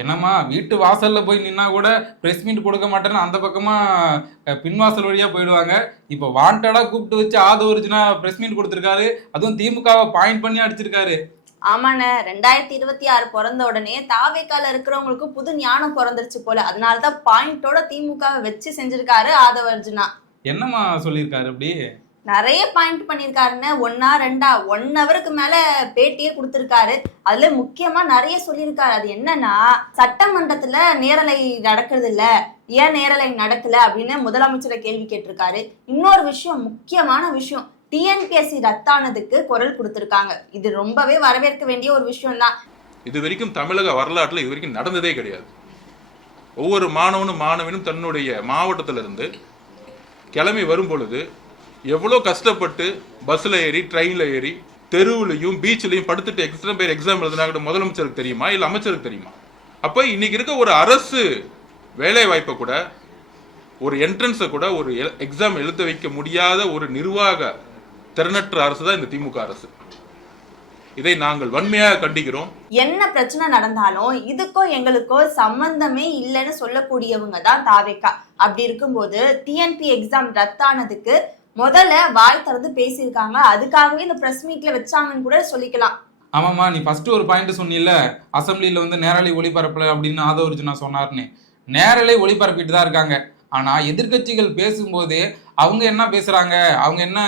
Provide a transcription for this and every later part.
என்னம்மா வீட்டு வாசல்ல போய் நின்னா கூட பிரஸ் மீட் கொடுக்க மாட்டேன்னு அந்த பக்கமா பின்வாசல் வழியா போயிடுவாங்க. இப்போ வாண்டடா கூப்பிட்டு வச்சு ஆதவர்ஜுனா பிரஸ் மீட் கொடுத்திருக்காரு. அதுவும் திமுகவை பாயிண்ட் பண்ணி அடிச்சிருக்காரு. ஆமாண்ணே, 2026 பிறந்த உடனே தாவேக்கால இருக்கிறவங்களுக்கு புது ஞானம் பிறந்துருச்சு போல. அதனாலதான் பாயிண்டோட திமுகவை வச்சு செஞ்சிருக்காரு ஆதவர்ஜுனா. என்னம்மா சொல்லியிருக்காரு அப்படி? நிறைய பாயிண்ட் பண்ணிருக்காருன்னு, 1 2 1 ஹவருக்கு மேல பேட்டியே கொடுத்திருக்காரு. அதுல முக்கியமா நிறைய சொல்லியிருக்காரு. அது என்னன்னா, சட்டமன்றத்துல நேரலை நடக்கிறது இல்ல, ஏன் நேரலை நடக்கல அப்படின்னு முதலமைச்சரை கேள்வி கேட்டிருக்காரு. இன்னொரு விஷயம், முக்கியமான விஷயம், டிஎன்பிஎஸ்சி ரத்தானதுக்கு குரல் கொடுத்திருக்காங்க. இது ரொம்பவே வரவேற்க வேண்டிய ஒரு விஷயம் தான். இது வரைக்கும் தமிழக வரலாற்றுல இது வரைக்கும் நடந்ததே கிடையாது. ஒவ்வொரு மாணவனும் தன்னுடைய மாவட்டத்திலிருந்து கிளம்பி வரும் பொழுது எவ்வளோ கஷ்டப்பட்டு பஸ்ஸில் ஏறி ட்ரெயினில் ஏறி தெருவுலையும் பீச்சிலையும் படுத்துட்டு எக்ஸாம் எழுதினாங்க முதலமைச்சருக்கு தெரியுமா, இல்லை அமைச்சருக்கு தெரியுமா? அப்போ இன்னைக்கு இருக்க ஒரு அரசு வேலை வாய்ப்பை கூட, ஒரு என்ட்ரன்ஸை கூட, ஒரு எக்ஸாம் எழுத வைக்க முடியாத ஒரு நிர்வாக திறனற்ற அரசு தான் இந்த திமுக அரசு. இதை நாங்கள் வன்மையாக கண்டிக்கிறோம். என்ன பிரச்சனை நடந்தாலும் இதுக்கும் எங்களுக்கோ சம்பந்தமே இல்லைன்னு சொல்லக்கூடியவங்க தான் தாவேக்கா. அப்படி இருக்கும்போது டிஎன்பி எக்ஸாம் ரத்தானதுக்கு முதல்ல வாய் திறந்து பேசியிருக்காங்க. அதுக்காகவே இந்த பிரஸ் மீட்ல வச்சாங்கன்னு கூட சொல்லிக்கலாம். ஆமாம்மா, நீ ஃபர்ஸ்ட் ஒரு பாயிண்ட் சொன்னில, அசம்பிளியில வந்து நேரலை ஒளிபரப்பல அப்படின்னு ஆதவர்ஜுனா சொன்னார்னு. நேரலை ஒளிபரப்பிட்டு தான் இருக்காங்க. ஆனா எதிர்கட்சிகள் பேசும்போதே அவங்க என்ன பேசுறாங்க, அவங்க என்ன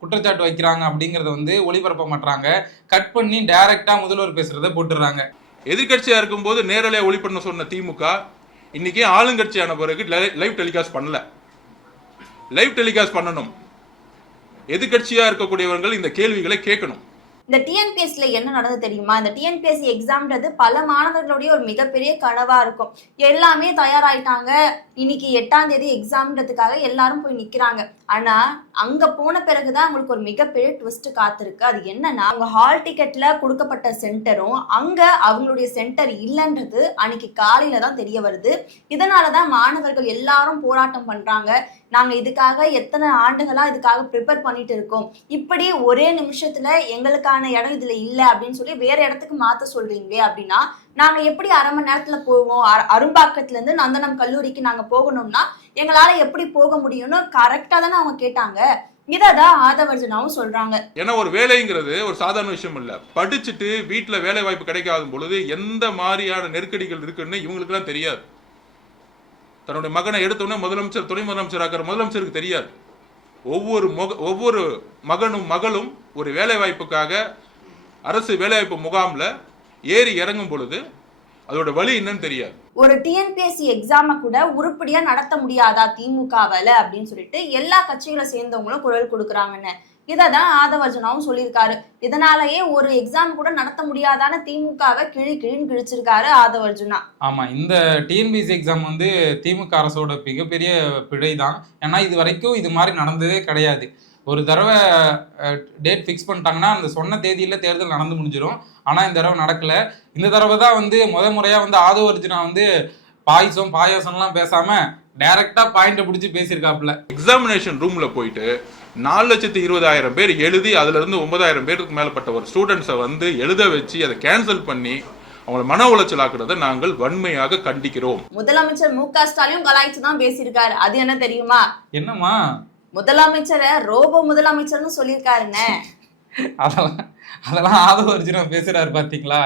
குற்றச்சாட்டு வைக்கிறாங்க அப்படிங்கறத வந்து ஒளிபரப்ப மாட்டாங்க. கட் பண்ணி டைரக்டா முதல்வர் பேசுறத போட்டுறாங்க. எதிர்கட்சியா இருக்கும்போது நேரலை ஒளிபரப்ப சொன்ன திமுக இன்னைக்கு ஆளுங்கட்சியான பிறகு லைவ் டெலிகாஸ்ட் பண்ணல. லைவ் டெலிகாஸ்ட் பண்ணணும். எதிர்கட்சியா இருக்கக்கூடியவர்கள் இந்த கேள்விகளை கேட்கணும். இந்த டிஎன்பிஎஸ்சில என்ன நடந்தது தெரியுமா? இந்த டிஎன்பிஎஸ்சி எக்ஸாம்ன்றது பல மாணவர்களுடைய ஒரு மிகப்பெரிய கனவா இருக்கும். எல்லாமே தயாராயிட்டாங்க, இன்னைக்கு 8ஆம் தேதி எக்ஸாம்ன்றதுக்காக எல்லாரும் போய் நிக்கிறாங்க. ஆனா அங்க போன பிறகுதான் அவங்களுக்கு ஒரு மிகப்பெரிய ட்விஸ்ட் காத்திருக்கு. அது என்னன்னா, அவங்க ஹால் டிக்கெட்ல கொடுக்கப்பட்ட சென்டரும் அங்க அவங்களுடைய சென்டர் இல்லைன்றது அன்னைக்கு காலையில தான் தெரிய வருது. இதனாலதான் மாணவர்கள் எல்லாரும் போராட்டம் பண்றாங்க. நாங்க இதுக்காக எத்தனை ஆண்டுகளா இதுக்காக ப்ரிப்பேர் பண்ணிட்டு இருக்கோம், இப்படி ஒரே நிமிஷத்துல எங்களுக்கான இடம் இதுல இல்ல அப்படின்னு சொல்லி வேற இடத்துக்கு மாத்த சொல்றீங்களே அப்படின்னா நாங்க எப்படி அரை மணி நேரத்துல போவோம்? அரும்பாக்கத்துல இருந்து நந்தனம் கல்லூரிக்கு நாங்க போகணும்னா எங்களால எப்படி போக முடியும்னு கரெக்டா தானே அவங்க கேட்டாங்க. இததான் ஆதவர்ஜுனாவும் சொல்றாங்க. ஏன்னா ஒரு வேலைங்கிறது ஒரு சாதாரண விஷயம் இல்ல. படிச்சுட்டு வீட்டுல வேலை வாய்ப்பு கிடைக்காத பொழுது எந்த மாதிரியான நெருக்கடிகள் இருக்குன்னு இவங்களுக்கு எல்லாம் தெரியாது. தன்னுடைய மகனை எடுத்தோடனே முதலமைச்சர் துணை முதலமைச்சர் ஆக்கிற முதலமைச்சருக்கு தெரியாது. ஒவ்வொரு மகனும் மகளும் ஒரு வேலை வாய்ப்புக்காக அரசு வேலைவாய்ப்பு முகாம்ல ஏறி இறங்கும் பொழுது அதோட வழி என்னன்னு தெரியாது. ஒரு டிஎன்பிஎஸ்சி எக்ஸாம கூட உருப்படியா நடத்த முடியாதா திமுகவால அப்படின்னு சொல்லிட்டு எல்லா கட்சிகளை சேர்ந்தவங்களும் குரல் கொடுக்குறாங்கன்னு. இததான் ஆதவர்ஜுனாவும் சொல்லியிருக்காரு. இதனாலயே ஒரு எக்ஸாம் கூட நடத்த முடியாதான திமுகவை கிழின்னு கிழிச்சிருக்காரு ஆதவர்ஜுனா. ஆமா, இந்த டிஎன்பிஎஸ்சி எக்ஸாம் வந்து திமுக அரசோட மிகப்பெரிய பிழை தான். ஏன்னா இது வரைக்கும் இது மாதிரி நடந்ததே கிடையாது. ஒரு தடவை டேட் ஃபிக்ஸ் பண்ணிட்டாங்கன்னா அந்த சொன்ன தேதியில தேர்தல் நடந்து முடிஞ்சிடும். ஆனா இந்த தடவை நடக்கல. இந்த தடவை தான் வந்து முறையா வந்து ஆதவர்ஜுனா வந்து பாயாசம்லாம் பேசாம டைரக்டா பாயிண்ட பிடிச்சி பேசியிருக்காப்புல. எக்ஸாமினேஷன் ரூம்ல போயிட்டு 4,20,000 பேர் எழுதி அதுல இருந்து 9,000 பேருக்கு மேலப்பட்ட ஒரு ஸ்டூடெண்ட்ஸை வந்து எழுத வச்சு அதை கேன்சல் பண்ணி அவங்களை மன உளைச்சல் ஆக்குறதை நாங்கள் வன்மையாக கண்டிக்கிறோம். முதலமைச்சர் மு.க. ஸ்டாலின் கலாய்ச்சி தான் பேசியிருக்காரு. அது என்ன தெரியுமா? என்னம்மா? முதலமைச்சரை ரோபோ முதலமைச்சர்னு சொல்லியிருக்காருன்னு. அதெல்லாம் ஆதவர்ஜுனா பேசுறாரு பாத்தீங்களா?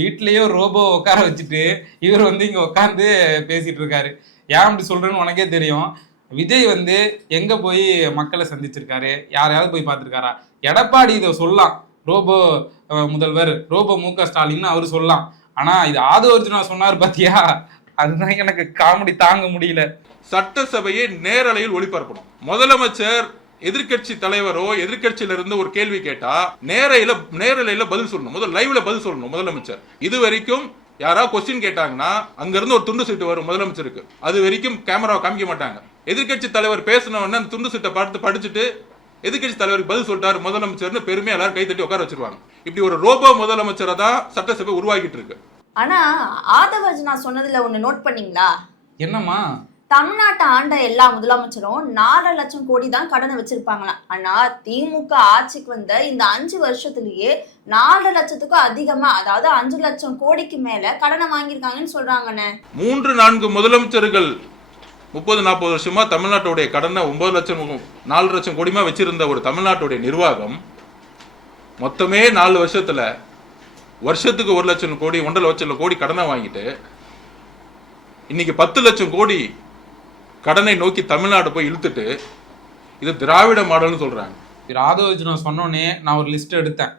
வீட்லயே ரோபோ உட்கார வச்சுட்டு இவர் வந்து இங்க உட்காந்து பேசிட்டு இருக்காரு. ஏன் அப்படி சொல்றேன்னு உனக்கே தெரியும். விஜய் வந்து எங்க போய் மக்களை சந்திச்சிருக்காரு? யாரையாவது போய் பார்த்திருக்காரா? எடப்பாடி இதை சொல்லலாம், ரோபோ முதல்வர், ரோபோ மு.க. ஸ்டாலின் அவரு சொல்லலாம். ஆனா இது ஆதவர்ஜுனா சொன்னாரு பாத்தியா, அதுதான் எனக்கு காமெடி தாங்க முடியல. சட்டசபையை நேரலையில் ஒளிபரப்பணும். முதலமைச்சர் எதிர்கட்சி தலைவரோ எதிர்கட்சியில இருந்து ஒரு கேள்வி கேட்டா நேரலையில பதில் சொல்லணும். முதல் லைவ்ல பதில் சொல்லணும் முதலமைச்சர். இது வரைக்கும் யாராவது கொஸ்டின் கேட்டாங்கன்னா அங்க இருந்து ஒரு துண்டு சீட்டு வரும் முதலமைச்சருக்கு. அது வரைக்கும் கேமராவை காமிக்க மாட்டாங்க. எதிர்கட்சி தலைவர் பேசினவொடனே அந்த துண்டு சீட்டை பார்த்து படிச்சுட்டு எதிர்கட்சி தலைவருக்கு பதில் சொல்லிட்டாரு முதலமைச்சர்னு பெருமையா எல்லாரும் கைத்தட்டி உட்கார வச்சிருவாங்க. இப்படி ஒரு ரோபோ முதலமைச்சரை தான் சட்டசபை உருவாக்கிட்டு இருக்கு. ஆனா ஆதவர்ஜுனா சொன்னதுல ஒண்ணு நோட் பண்ணீங்களா? என்னம்மா? தமிழ்நாட்டை ஆண்ட எல்லா முதலமைச்சரும் 4.5 லட்சம் கோடி தான் கடனை வச்சிருப்பாங்களாம். ஆனா திமுக ஆட்சிக்கு வந்த இந்த 5 வருஷத்திலேயே 4 லட்சத்துக்கும் அதிகமா, அதாவது 5 லட்சம் கோடிக்கு மேல கடனை வாங்கியிருக்காங்கன்னு சொல்றாங்கண்ணே. 3-4 முதலமைச்சர்கள் 30-40 வருஷமா தமிழ்நாட்டுடைய கடனை 9 லட்சம் 4 லட்சம் கோடிமா வச்சிருந்த ஒரு தமிழ்நாட்டுடைய நிர்வாகம் மொத்தமே 4 வருஷத்துல வருஷத்துக்கு 1 லட்சம் கோடி 1.5 லட்சம் கோடி கடனை வாங்கிட்டு இன்னைக்கு 10 லட்சம் கோடி கடனை நோக்கி தமிழ்நாடு போய் இழுத்துட்டு இது திராவிட மாடல்னு சொல்றாங்க. ஆதவ சொன்னோன்னே நான் ஒரு லிஸ்ட் எடுத்தேன்.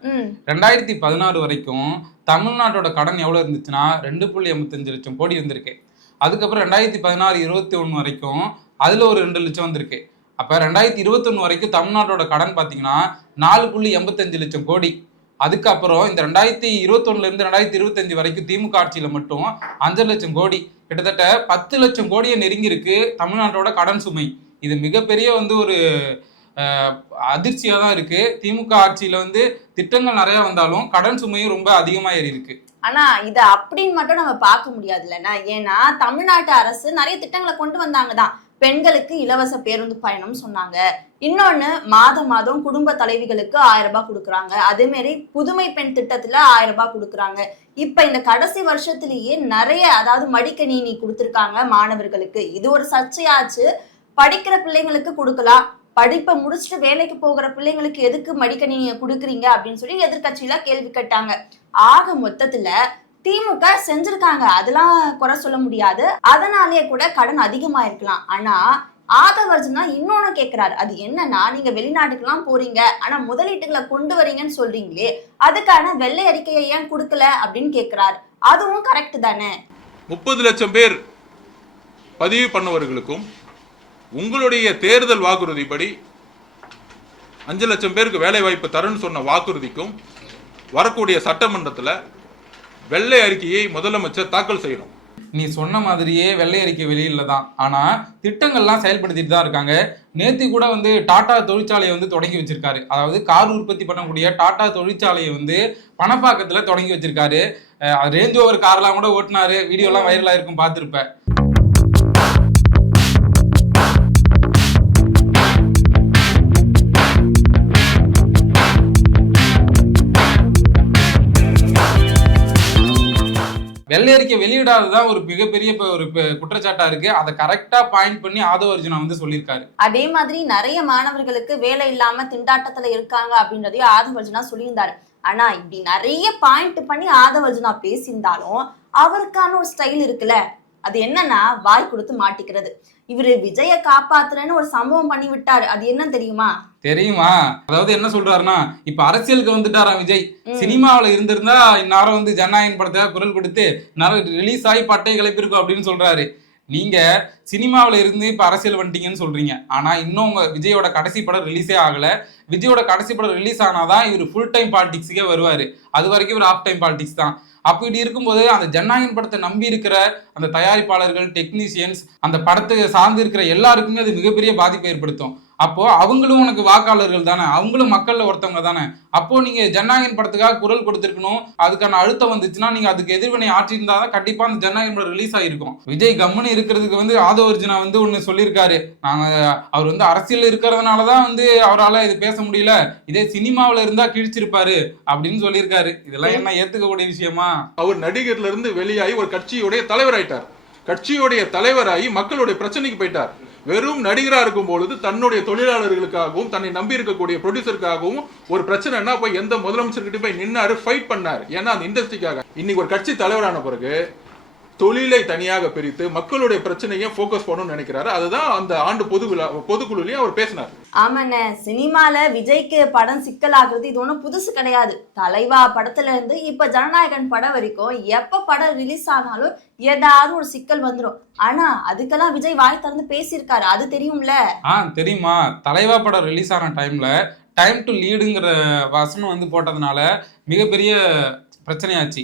2016 வரைக்கும் தமிழ்நாட்டோட கடன் எவ்வளவு இருந்துச்சுன்னா 2.85 லட்சம் கோடி இருந்திருக்கு. அதுக்கப்புறம் 2016-21 வரைக்கும் அதுல ஒரு 2 லட்சம் வந்திருக்கு. அப்ப 2021 வரைக்கும் தமிழ்நாட்டோட கடன் பாத்தீங்கன்னா 4.85 லட்சம் கோடி. அதுக்கப்புறம் இந்த 2021 இருந்து 2025 வரைக்கும் திமுக ஆட்சியில மட்டும் 5 லட்சம் கோடி, கிட்டத்தட்ட 10 லட்சம் கோடியை நெருங்கி இருக்கு தமிழ்நாட்டோட கடன் சுமை. இது மிகப்பெரிய ஒரு அதிர்ச்சியா தான் இருக்கு. திமுக ஆட்சியில திட்டங்கள் நிறைய வந்தாலும் கடன் சுமையும் ரொம்ப அதிகமா ஏறி இருக்கு. ஆனா இத அப்படின்னு மட்டும் நம்ம பார்க்க முடியாது இல்லைன்னா. ஏன்னா தமிழ்நாட்டு அரசு நிறைய திட்டங்களை கொண்டு வந்தாங்கதான். பெண்களுக்கு இலவச பேருந்து பயணம் சொன்னாங்க. இன்னொன்னு மாதம் குடும்ப தலைவிகளுக்கு 1000 ரூபாய் கொடுக்குறாங்க. அதே மாதிரி புதுமை பெண் திட்டத்துல 1000 ரூபாய் கொடுக்குறாங்க. இப்ப இந்த கடைசி வருஷத்திலேயே நிறைய, அதாவது மடிக்கணினி கொடுத்துருக்காங்க மாணவர்களுக்கு. இது ஒரு சர்ச்சையாச்சு. படிக்கிற பிள்ளைங்களுக்கு கொடுக்கலாம், படிப்பை முடிச்சுட்டு வேலைக்கு போகிற பிள்ளைங்களுக்கு எதுக்கு மடிக்கணினியை கொடுக்குறீங்க அப்படின்னு சொல்லி எதிர்கட்சியில கேள்வி கேட்டாங்க. ஆக மொத்தத்துல திமுக செஞ்சிருக்காங்க, அதெல்லாம் குறை சொல்ல முடியாது. அதனாலேயே கூட கடன் அதிகமா இருக்கலாம். ஆனா ஆதவர்ஜனா இன்னொன்னு கேட்கிறாரு. அது என்னன்னா, நீங்க வெளிநாட்டுக்கெல்லாம் போறீங்க, ஆனா முதலீட்டுகளை கொண்டு வரீங்கன்னு சொல்றீங்களே, அதுக்கான வெள்ளை அறிக்கையை ஏன் கொடுக்கல அப்படின்னு கேட்கிறாரு. அதுவும் கரெக்ட் தானே. 30 லட்சம் பேர் பதிவு பண்ணவர்களுக்கும் உங்களுடைய தேர்தல் வாக்குறுதிப்படி 5 லட்சம் பேருக்கு வேலை வாய்ப்பு தரன்னு சொன்ன வாக்குறுதிக்கும் வரக்கூடிய சட்டமன்றத்தில் வெள்ளை அறிக்கையை முதலமைச்சர் தாக்கல் செய்யணும். நீ சொன்ன மாதிரியே வெள்ளை அறிக்கை வெளியில தான், ஆனா திட்டங்கள்லாம் செயல்படுத்திட்டு தான் இருக்காங்க. நேத்து கூட டாடா தொழிற்சாலையை தொடங்கி வச்சிருக்காரு. அதாவது கார் உற்பத்தி பண்ணக்கூடிய டாடா தொழிற்சாலையை பணப்பாக்கத்துல தொடங்கி வச்சிருக்காரு. ரேஞ்ச் ஓவர் கார்லாம் கூட ஓட்டினாரு. வீடியோலாம் வைரலா இருக்கும், பார்த்துருப்பேன். வெள்ளை அறிக்கை வெளியிடாததான் ஒரு மிகப்பெரிய ஒரு குற்றச்சாட்டா இருக்கு. அதை கரெக்டா பாயிண்ட் பண்ணி ஆதவ அர்ஜுனா சொல்லியிருக்காரு. அதே மாதிரி நிறைய மாணவர்களுக்கு வேலை இல்லாம திண்டாட்டத்துல இருக்காங்க அப்படின்றதையும் ஆதவ அர்ஜுனா சொல்லியிருந்தாரு. ஆனா இப்படி நிறைய பாயிண்ட் பண்ணி ஆதவ அர்ஜுனா பேசியிருந்தாலும் அவருக்கான ஒரு ஸ்டைல் இருக்குல்ல, அது என்னன்னா வாய் கொடுத்து மாட்டிக்கிறது. இவரு விஜய காப்பாத்துறேன்னு ஒரு சம்பவம் பண்ணி விட்டாரு. அது என்ன தெரியுமா? அதாவது என்ன சொல்றாருன்னா, இப்ப அரசியலுக்கு வந்துட்டாராம் விஜய். சினிமாவில இருந்திருந்தா இந்நேரம் ஜனநாயகன் படத்தை குரல் கொடுத்து ரிலீஸ் ஆகி பட்டை கிளப்பிருக்கும் அப்படின்னு சொல்றாரு. நீங்க சினிமாவில இருந்து இப்ப அரசியல் வந்துட்டீங்கன்னு சொல்றீங்க. ஆனா இன்னும் உங்க விஜயோட கடைசி படம் ரிலீஸே ஆகல. விஜயோட கடைசி படம் ரிலீஸ் ஆனாதான் இவர் ஃபுல் டைம் பாலிடிக்ஸுக்கே வருவாரு. அது வரைக்கும் ஒரு ஆஃப் டைம் பாலிடிக்ஸ் தான். அப்படி இருக்கும்போது அந்த ஜனநாயகன் படத்தை நம்பி இருக்கிற அந்த தயாரிப்பாளர்கள், டெக்னீசியன்ஸ், அந்த படத்தை சார்ந்து இருக்கிற எல்லாருக்குமே அது மிகப்பெரிய பாதிப்பை ஏற்படுத்தும். அப்போ அவங்களும் உனக்கு வாக்காளர்கள் தானே, அவங்களும் மக்கள்ல ஒருத்தவங்க தானே. அப்போ நீங்க ஜனநாயகன் படத்துக்காக குரல் கொடுத்திருக்கணும். அதுக்கான அழுத்தம் வந்துச்சுன்னா நீங்க அதுக்கு எதிர்வினை ஆற்றியிருந்தாதான் கண்டிப்பா அந்த ஜனநாயகன் படம் ரிலீஸ் ஆகிருக்கும். விஜய் கம்முன்னு இருக்கிறதுக்கு ஆதவ அர்ஜுனா ஒன்னு சொல்லியிருக்காரு. அவர் அரசியல் இருக்கிறதுனாலதான் அவரால் இது பேச முடியல, இதே சினிமாவில இருந்தா கிழிச்சிருப்பாரு அப்படின்னு சொல்லியிருக்காரு. இதெல்லாம் என்ன ஏத்துக்கக்கூடிய விஷயமா? அவர் நடிகர்ல இருந்து வெளியாகி ஒரு கட்சியுடைய தலைவராயிட்டார். கட்சியுடைய தலைவராகி மக்களுடைய பிரச்சனைக்கு போயிட்டார். வெறும் நடிகரா இருக்கும் பொழுது தன்னுடைய தொழிலாளர்களுக்காகவும் தன்னை நம்பி இருக்கக்கூடிய ப்ரொடியூசருக்காகவும் ஒரு பிரச்சனைனா போய் எந்த முதலமைச்சர்கிட்ட போய் நின்னாரு, ஃபைட் பண்ணாரு. ஏன்னா அந்த இண்டஸ்ட்ரிக்காக. இன்னைக்கு ஒரு கட்சி தலைவரான பிறகு தொழிலை தனியாக பிரித்து மக்களுடைய பிரச்சனையை போக்கஸ் பண்ணணும்னு நினைக்கிறாரு. அதுதான் அந்த ஆண்டு பொதுக்குழுலயும் அவர் பேசினார். ஆமாண்ணே, சினிமால விஜய்க்கு படம் சிக்கலாகிறது இது ஒன்றும் புதுசு கிடையாது. தலைவா படத்துல இருந்து இப்ப ஜனநாயகன் படம் வரைக்கும் எப்ப படம் ரிலீஸ் ஆனாலும் ஏதாவது ஒரு சிக்கல் வந்துடும். ஆனா அதுக்கெல்லாம் விஜய் வாய் திறந்து பேசியிருக்காரு. அது தெரியும்ல? தெரியுமா? தலைவா படம் ரிலீஸ் ஆன டைம்ல டைம் டு லீடுங்கிற வசனம் போட்டதுனால மிகப்பெரிய பிரச்சனையாச்சு.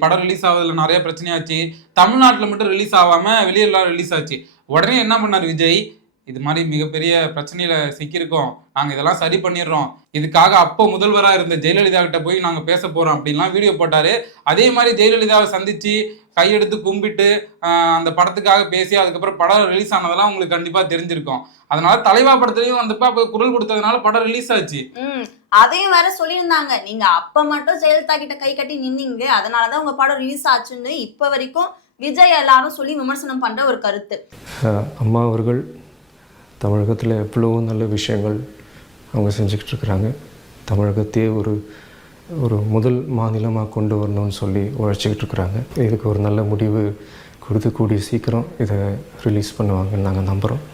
படம் ரிலீஸ் ஆகுதுல நிறைய பிரச்சனையாச்சு. தமிழ்நாட்டில் மட்டும் ரிலீஸ் ஆகாம வெளியெல்லாம் ரிலீஸ் ஆச்சு. உடனே என்ன பண்ணார் விஜய், இது மாதிரி மிகப்பெரிய பிரச்சனையில சிக்கியிருக்கோம், நாங்க இதெல்லாம் சரி பண்ணிடுறோம், இதுக்காக அப்போ முதல்வராக இருந்த ஜெயலலிதா கிட்ட போய் நாங்க பேச போறோம் அப்படின்லாம் வீடியோ போட்டாரு. அதே மாதிரி ஜெயலலிதாவை சந்திச்சு கையெடுத்து கும்பிட்டு அந்த படத்துக்காக பேசி அதுக்கப்புறம் படம் ரிலீஸ் ஆனதெல்லாம் உங்களுக்கு கண்டிப்பா தெரிஞ்சிருக்கும். அதனால தலைவா படத்துலயும் வந்தப்ப அப்ப குரல் கொடுத்ததுனால படம் ரிலீஸ் ஆச்சு. அதையும் வேற சொல்லியிருந்தாங்க, நீங்க அப்ப மட்டும் ஜெயலலிதா கிட்ட கை கட்டி நின்னீங்க, அதனாலதான் உங்க படம் ரிலீஸ் ஆச்சுன்னு இப்ப வரைக்கும் விஜய் எல்லாரும் சொல்லி விமர்சனம் பண்ற ஒரு கருத்து. அம்மா அவர்கள் தமிழகத்தில் எவ்வளவோ நல்ல விஷயங்கள் அவங்க செஞ்சுக்கிட்டு இருக்கிறாங்க. தமிழகத்தையே ஒரு முதல் மாநிலமாக கொண்டு வரணும்னு சொல்லி உழைச்சிக்கிட்டு இருக்கிறாங்க. இதுக்கு ஒரு நல்ல முடிவு கொடுத்து கூடிய சீக்கிரம் இதை ரிலீஸ் பண்ணுவாங்கன்னு நாங்கள் நம்புகிறோம்.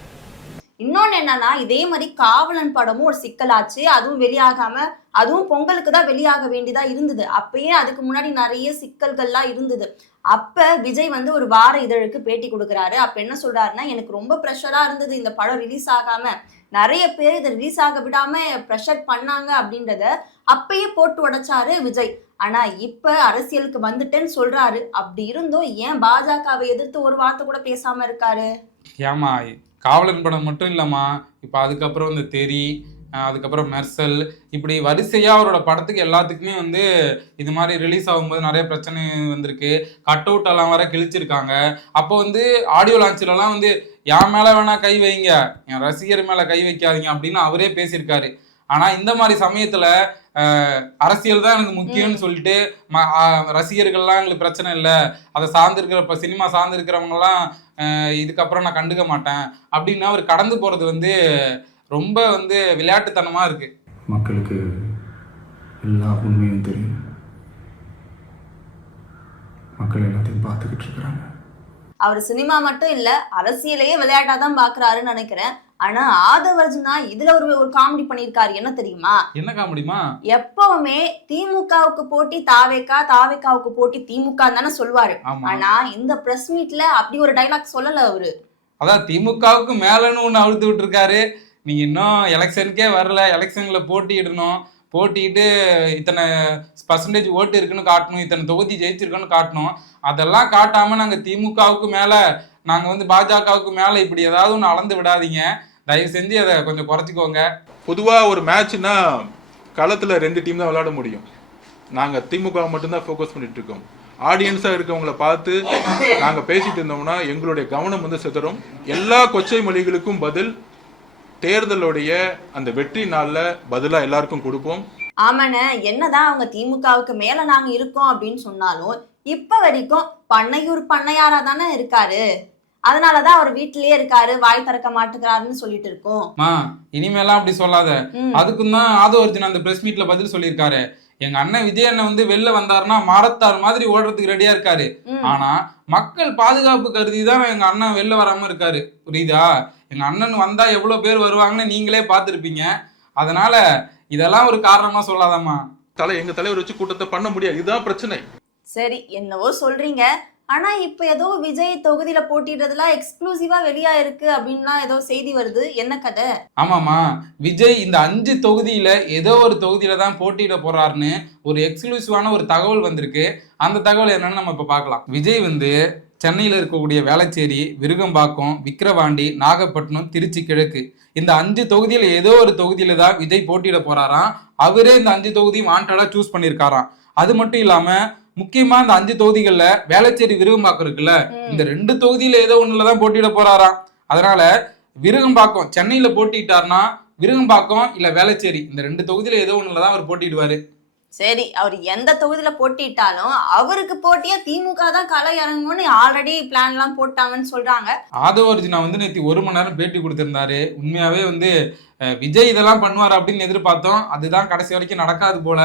இன்னொன்னு என்னன்னா, இதே மாதிரி காவலன் படமும் ஒரு சிக்கலாச்சு. அதுவும் வெளியாகாம, அதுவும் பொங்கலுக்கு தான் வெளியாக வேண்டியதா இருந்தது. அப்பயே அதுக்கு முன்னாடி நிறைய சிக்கல்கள்லாம் இருந்தது. அப்ப விஜய் வந்து ஒரு வார இதழுக்கு பேட்டி கொடுக்குறாரு. அப்ப என்ன சொல்றாருன்னா, எனக்கு ரொம்ப ப்ரெஷரா இருந்தது இந்த படம் ரிலீஸ் ஆகாம, நிறைய பேர் இதை ரிலீஸ் ஆக விடாம ப்ரெஷர் பண்ணாங்க அப்படின்றத அப்பயே போட்டு உடைச்சாரு விஜய். ஆனா இப்ப அரசியலுக்கு வந்துட்டேன்னு சொல்றாரு. அப்படி இருந்தும் ஏன் பாஜகவை எதிர்த்து ஒரு வார்த்தை கூட பேசாம இருக்காரு? ஏமா காவலன் படம் மட்டும் இல்லம்மா, இப்ப அதுக்கப்புறம் இந்த தெரி, அதுக்கப்புறம் மெர்சல், இப்படி வரிசையா அவரோட படத்துக்கு எல்லாத்துக்குமே வந்து இது மாதிரி ரிலீஸ் ஆகும்போது நிறைய பிரச்சனை வந்திருக்கு. கட் அவுட் எல்லாம் வர கிழிச்சிருக்காங்க. அப்போ வந்து ஆடியோ லான்ச்லலாம் வந்து என் மேல வேணா கை வைங்க, என் ரசிகர் மேல கை வைக்காதீங்க அப்படின்னு அவரே பேசியிருக்காரு. ஆனா இந்த மாதிரி சமயத்துல அரசியல் தான் எனக்கு முக்கியம்னு சொல்லிட்டு ரசிகர்கள்லாம் எங்களுக்கு பிரச்சனை இல்லை, அதை சார்ந்திருக்கிற சினிமா சார்ந்திருக்கிறவங்க எல்லாம் இதுக்கப்புறம் நான் கண்டுக்க மாட்டேன் அப்படின்னு அவர் கடந்து போறது வந்து ரொம்ப வந்து விளையாட்டுத்தனமா இருக்கு. மக்களுக்கு எல்லா உண்மையும் தெரியும், மக்கள் எல்லாத்தையும் பார்த்துக்கிட்டு இருக்கிறாங்க. அவர் சினிமா மட்டும் இல்ல, அரசியலையே விளையாட்டாதான் பாக்குறாருன்னு நினைக்கிறேன். ஆனா ஆதவர்ஜுனா இதுல ஒரு காமெடி பண்ணிருக்காரு. என்ன தெரியுமா? என்ன காமெடிமா? எப்பவுமே திமுகவுக்கு போட்டி தாவேகா, தாவேகாவுக்கு போட்டி திமுக தானே சொல்லுவாரு. ஆனா இந்த பிரஸ் மீட்ல அப்படி ஒரு டைலாக் சொல்லல அவரு. அதான் திமுகவுக்கு மேலன்னு ஒண்ணு அழுத்து விட்டு இருக்காரு. நீங்க இன்னும் எலெக்ஷனுக்கே வரல, எலெக்ஷன்ல போட்டியிடணும், போட்டிட்டு இத்தனை பர்சன்டேஜ் ஓட்டு இருக்குன்னு காட்டணும், இத்தனை தொகுதி ஜெயிச்சிருக்கோன்னு காட்டணும். அதெல்லாம் காட்டாம நாங்க திமுகவுக்கு மேல, நாங்க வந்து பாஜகவுக்கு மேல இப்படி ஏதாவது ஒன்று அளந்து விடாதீங்க, தயவு செஞ்சு அதை கொஞ்சம் குறைச்சிக்கோங்க. பொதுவா ஒரு மேட்ச்னா களத்துல 2 டீம் தான் விளையாட முடியும். நாங்க திமுக மட்டும்தான் ஃபோக்கஸ் பண்ணிட்டு இருக்கோம். ஆடியன்ஸா இருக்கவங்களை பார்த்து நாங்க பேசிட்டு இருந்தோம்னா எங்களுடைய கவனம் வந்து சிதறும். எல்லா கொச்சை மொழிகளுக்கும் பதில் தேர்தலுடைய அந்த வெற்றி நாள்ல பதிலா எல்லாருக்கும் கொடுப்போம். ஆமாண்ணே, என்னதான் அவங்க திமுகவுக்கு மேல நாங்க இருக்கோம் அப்படின்னு சொன்னாலும் இப்ப வரைக்கும் பண்ணையூர் பண்ணையாரா தானே இருக்காரு. அதனாலதான் அவர் வீட்டிலேயே இருக்காரு, வாய் திறக்க மாட்டேங்கிறாருன்னு சொல்லிட்டு இருக்கோம். இனிமேலாம் அப்படி சொல்லாத. அதுக்கும் தான் ஆதவர்ஜுன் அந்த பிரஸ் மீட்ல பதில் சொல்லியிருக்காரு. எங்க அண்ணன் விஜய் அண்ணன் வந்து வெளில வந்தாருன்னா மாரத்தார் மாதிரி ஓடுறதுக்கு ரெடியா இருக்காரு. ஆனா மக்கள் பாதுகாப்பு கருதி தான் எங்க அண்ணன் வெளில வராம இருக்காரு. புரியுதா? எங்க அண்ணன் வந்தா எவ்வளவு பேர் வருவாங்கன்னு நீங்களே பார்த்துருப்பீங்க. அதனால இதெல்லாம் ஒரு காரணமா சொல்லாதம்மா. எங்க தலைவர் வச்சு கூட்டத்தை பண்ண முடியாது, இதுதான் பிரச்சனை. சரி, என்னவோ சொல்றீங்க. ஆனா இப்ப ஏதோ விஜய் தொகுதியில போட்டிடுறதுலாம் எக்ஸ்க்ளூசிவா வெளியா இருக்கு அப்படின்லாம் ஏதோ செய்தி வருது. என்ன கதை? ஆமாமா, விஜய் இந்த 5 தொகுதியில ஏதோ ஒரு தொகுதியில தான் போட்டியிட போறாருன்னு ஒரு எக்ஸ்க்ளூசிவான ஒரு தகவல் வந்திருக்கு. அந்த தகவல் என்னன்னு நம்ம இப்ப பார்க்கலாம். விஜய் வந்து சென்னையில் இருக்கக்கூடிய வேளச்சேரி, விருகம்பாக்கம், விக்கிரவாண்டி, நாகப்பட்டினம், திருச்சி கிழக்கு, இந்த 5 தொகுதியில ஏதோ ஒரு தொகுதியில தான் விஜய் போட்டியிட போறாராம். அவரே இந்த 5 தொகுதியும் வாண்டடா சூஸ் பண்ணியிருக்காராம். அது மட்டும் இல்லாம முக்கியமா இந்த 5 தொகுதிகள்ல வேளச்சேரி, விருகம்பாக்கம் இருக்குல்ல, இந்த 2 தொகுதியில ஏதோ ஒண்ணுலதான் போட்டியிட போறாராம். அதனால விருகம்பாக்கம் சென்னையில போட்டிட்டாருன்னா விருகம்பாக்கம் இல்ல வேளச்சேரி இந்த 2 தொகுதியில ஏதோ ஒண்ணுலதான் அவர் போட்டிடுவாரு. சரி, அவர் எந்த தொகுதியில போட்டிட்டாலும் அவருக்கு போட்டியா திமுக தான் களை இறங்கணும்னு ஆல்ரெடி பிளான் எல்லாம் போட்டாங்கன்னு சொல்றாங்க. ஆதவர்ஜுனா வந்து நேற்று 1 மணி நேரம் பேட்டி கொடுத்திருந்தாரு. உண்மையாவே வந்து விஜய் இதெல்லாம் பண்ணுவார் அப்படின்னு எதிர்பார்த்தோம். அதுதான் கடைசி வரைக்கும் நடக்காது போல.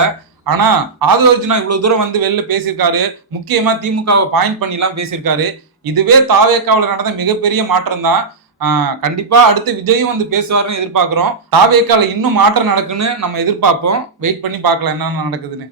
ஆனா ஆதவர்ஜுனா இவ்வளவு தூரம் வந்து வெளில பேசியிருக்காரு. முக்கியமா திமுகவை பாயிண்ட் பண்ணி எல்லாம் பேசியிருக்காரு. இதுவே தாவேக்காவில் நடந்த மிகப்பெரிய மாற்றம் தான். கண்டிப்பா அடுத்து விஜயும் வந்து பேசுவாருன்னு எதிர்பார்க்கிறோம். தாவேக்கால இன்னும் மாற்றம் நடக்குன்னு நம்ம எதிர்பார்ப்போம். வெயிட் பண்ணி பார்க்கலாம் என்ன நடக்குதுன்னு.